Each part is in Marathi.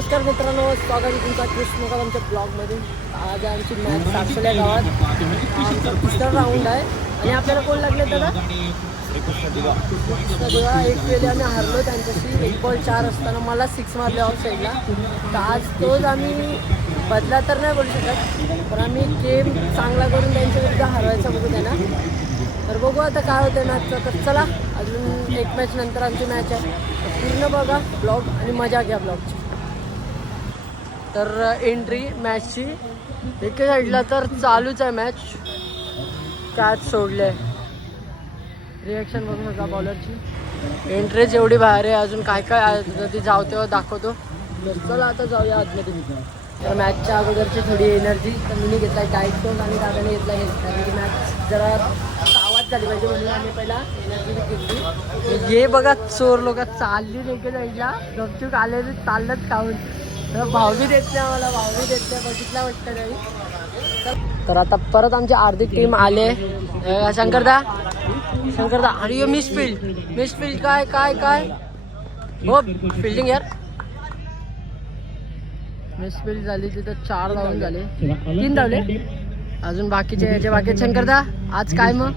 नमस्कार मित्रांनो, स्वागत आहे तुमचा कृष्ण मुकाद आमच्या ब्लॉगमध्ये. आज आमची मॅच साक्षल्या गावात आमचा तिसरा राऊंड आहे आणि आपल्याला कोण लागले दादा? कृष्णदेवा. एक वेळी आम्ही हारलो त्यांच्याशी 1 बॉल 4 असताना. मला 6 मारले ऑफ साईडला. तर आज तोच आम्ही बदला तर नाही बोलू शकत, पण आम्ही गेम चांगला करून त्यांच्या विरुद्ध हरवायचा बघू त्यांना. तर बघू आता काय होतं मॅचचं. तर चला, अजून एक मॅच नंतर आमची मॅच आहे. पूर्ण बघा ब्लॉग आणि मजा घ्या ब्लॉगची. तर एंट्री मॅचची एके साईडला तर चालूच आहे मॅच. कॅच सोडले. रिॲक्शन बघू नका बॉलरची. एंट्रीच एवढी बाहेर आहे, अजून काय काय आहे ती जाऊ तेव्हा दाखवतो. तर चला आता जाऊया आतमध्ये. तर मॅचच्या अगोदरची थोडी एनर्जी तर मी घेतला डाईट टोन आणि दादाने घेतला हेल्थ, कारण की मॅच जरा आवाज झाली पाहिजे म्हणून आम्ही पहिला एनर्जी घेतली. हे बघा चोर लोक चालली नाही की जायला गपचूक आलेली चाललंच खाऊन. तर भाव बी देत नाही आम्हाला, भाव बी देत नाही, बघितला वाटतं नाही. तर आता परत आमची हार्दिक टीम आले. शंकरदा आणि मिस फील्ड काय काय काय हो फिल्डिंग यार. मिस फील्ड झाली तिथं. 4 धावून झाले, 3 धावले अजून बाकीचे याचे बाकी. शंकरदा आज काय मग?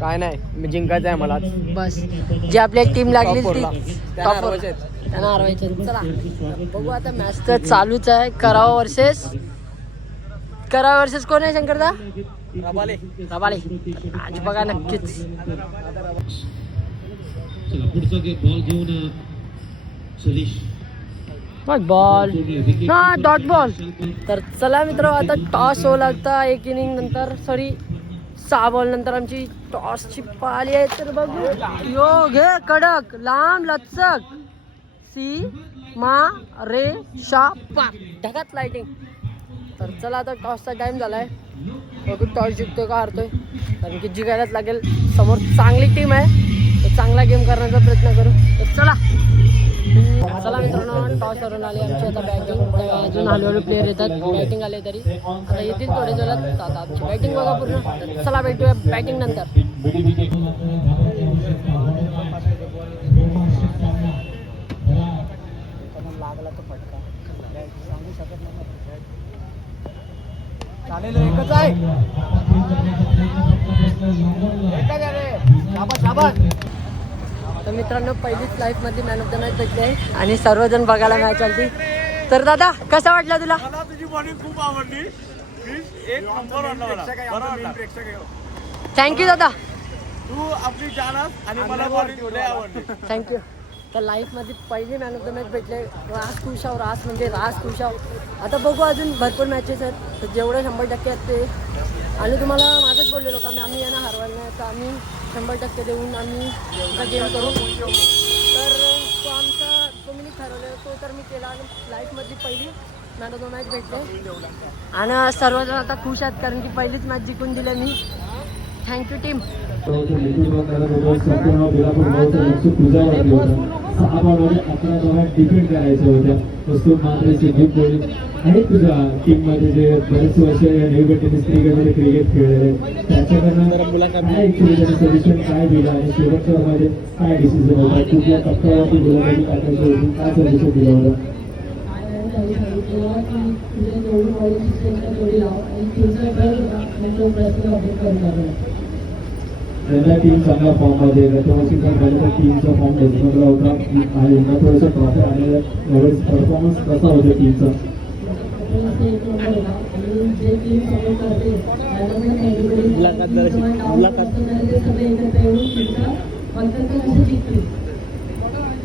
काय नाही, मी जिंकायचं आहे मला बस. जी आपली एक टीम लागली ती टॉप त्यांना हरवायचे. चला बघू आता. मॅच तर चालूच आहे. करावा वर्सेस कोण आहे शंकरदा? रबाले. आज बघा नक्कीच. बॉल ना डॉट बॉल. तर चला मित्र, आता टॉस होऊ लागता 1 इनिंग नंतर, 6 बॉल नंतर आमची टॉसची पाळी आहे. तर बघू. यो घे कडक लांब लचक मा रे शा पा ढगात लाइटिंग. तर चला आता टॉसचा टाइम झालाय. बघू टॉस जिंकतोय का हारतोय, कारण की जिंकायलाच लागेल. समोर चांगली टीम आहे, तर चांगला गेम करण्याचा प्रयत्न करू. तर चला मित्रांनो, टॉस करून आले आमची आता बॅटिंग. अजून हळूहळू प्लेयर येतात. बॅटिंग आले तरी आता येतील थोडे दिवसात. आता आमची बॅटिंग बघा पूर्ण. चला भेटूया बॅटिंग नंतर. लागला तो फटका सांगू शकत नाही. चालेल, एकच आहे. तर मित्रांनो, पहिलीच लाईफ मध्ये मॅन ऑफ द मॅच भेटली आहे आणि सर्वजण बघायला मॅच आलती. तर दादा कसा वाटला तुला? मला तुझी बॉलिंग खूप आवडली. एक नंबर. थँक्यू दादा, तू आपली जानस आणि मला बॉलिंग लय आवडली. थँक्यू. तर लाईफमध्ये पहिली मॅन ऑफ द मॅच भेटले. रास खुशाव. आता बघू, अजून भरपूर मॅचेस आहेत, तर जेवढे 100% आहेत ते. आणि तुम्हाला माझंच बोललेलो का आम्ही यांना हरवायला नाही, तर आम्ही 100% देऊन आम्ही गेम करू. तर तो मी ठरवलेला तो तर मी केला. आणि लाईफमधली पहिली मॅन ऑफ द मॅच भेटले आणि सर्वजण आता खुश आहेत, कारण की पहिलीच मॅच जिंकून दिली मी. Thank you team. 6 बॉलमध्ये 11 धावा डिफेंड करायच्या होत्या. वस्तू मात्रेची डीप बॉलिंग आणि तुझ्या टीममध्ये जे बरेच वर्ष नेहरू टेनिस क्रिकेटमध्ये क्रिकेट खेळलेले, त्यांच्याकडनं काय ॲक्च्युली त्याचं सोल्युशन काय दिलं आणि शेवटच्या ओव्हरमध्ये काय डिसिजन होता? कुठल्या टप्प्यावरती मुलाखती टाकायची होती, काय सोल्युशन दिलं होतं? यंदा टीम चांगल्या फॉर्ममध्ये. गत वर्षी पण टीमचा फॉर्म डेव्हलपला होता आणि यंदा थोडंसं ट्रॉफी आलेलं. एवढेच परफॉर्मन्स कसा होता टीमचा?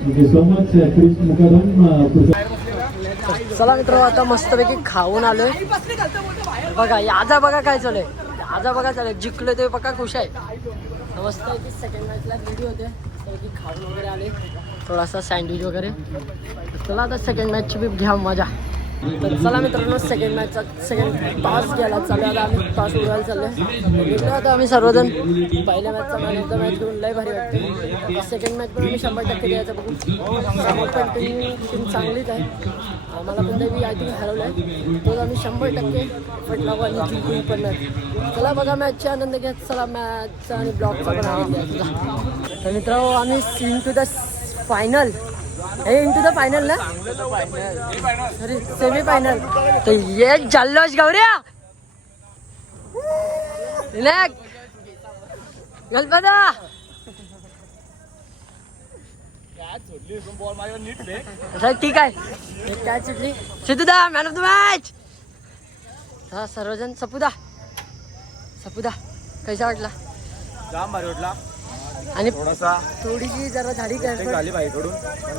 थँक्यू सो मच क्रिश मुकादम. चला मित्र, आता मस्तपैकी खाऊन आलोय. बघा याचा बघा काय चालू आहे. जिंकलो ते बघा खुश आहे. मस्तपैकी सेकंड मॅचला रेडी होते, मस्तपैकी खाऊन वगैरे आले, थोडासा सँडविच वगैरे. चला आता सेकंड मॅचची बी घ्या मजा. तर चला मित्रांनो, सेकंड टॉस घ्यायला चालू. आता आम्ही टॉस उडवायला चाललो. आता आम्ही सर्वजण पहिल्या मॅचचा मॅन ऑफ द मॅच घेऊन लय भारी वाटते. सेकंड मॅच पण आम्ही 100% द्यायचं बघू. समोर पण टीम चांगलीच आहे. आम्हाला पण तरी आय थिंक हरवलं आहे, तो आम्ही 100% फटलाव आणि जिंकून पण नाही. चला बघा मॅचचा आनंद घ्या. चला मॅचचा आणि ब्लॉगचा पण आनंद घ्या. तर मित्रांनो, आम्ही सीन टू द फायनल हे इंटू द फायनल ना सॉरी सेमी फायनल तर ये जल्लोष गौऱ्या गणपता बॉल माझ्यावर नीट दे. ठीक आहे एक कॅच सुटली सिद्धूदा मॅन ऑफ द मॅच हा सर्वजण सपुदा कैसा वाटला जाम भारी वाटला आणि थोडासा थोडीशी जरा झाडी झाली भाईकडून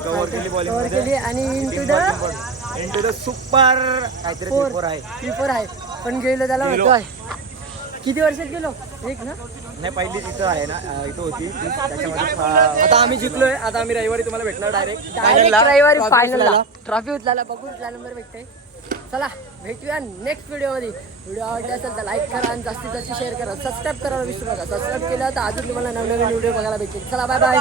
कव्हर केली कव्हर केली आणि इंटू द सुपर काहीतरी फोर आहे कीपर आहे पण गेलो त्याला गेलो. होतो आहे किती वर्षात गेलो एक ना नाही पहिली तिथं आहे ना इथं होती त्याच्यामध्ये आता आम्ही जिंकलोय. आता आम्ही रविवारी तुम्हाला भेटणार डायरेक्ट रविवारी फायनलला ट्रॉफी उचलायला बघू कुठला नंबर भेटते. चला भेटूया नेक्स्ट व्हिडिओमध्ये. व्हिडिओ आवडला असेल तर लाईक करा आणि जास्तीत जास्त शेअर करा. सबस्क्राईब करायला विसरू नका. सबस्क्राईब केलं तर अजून तुम्हाला नवनवीन व्हिडिओ बघायला भेटेल. चला बाय बाय.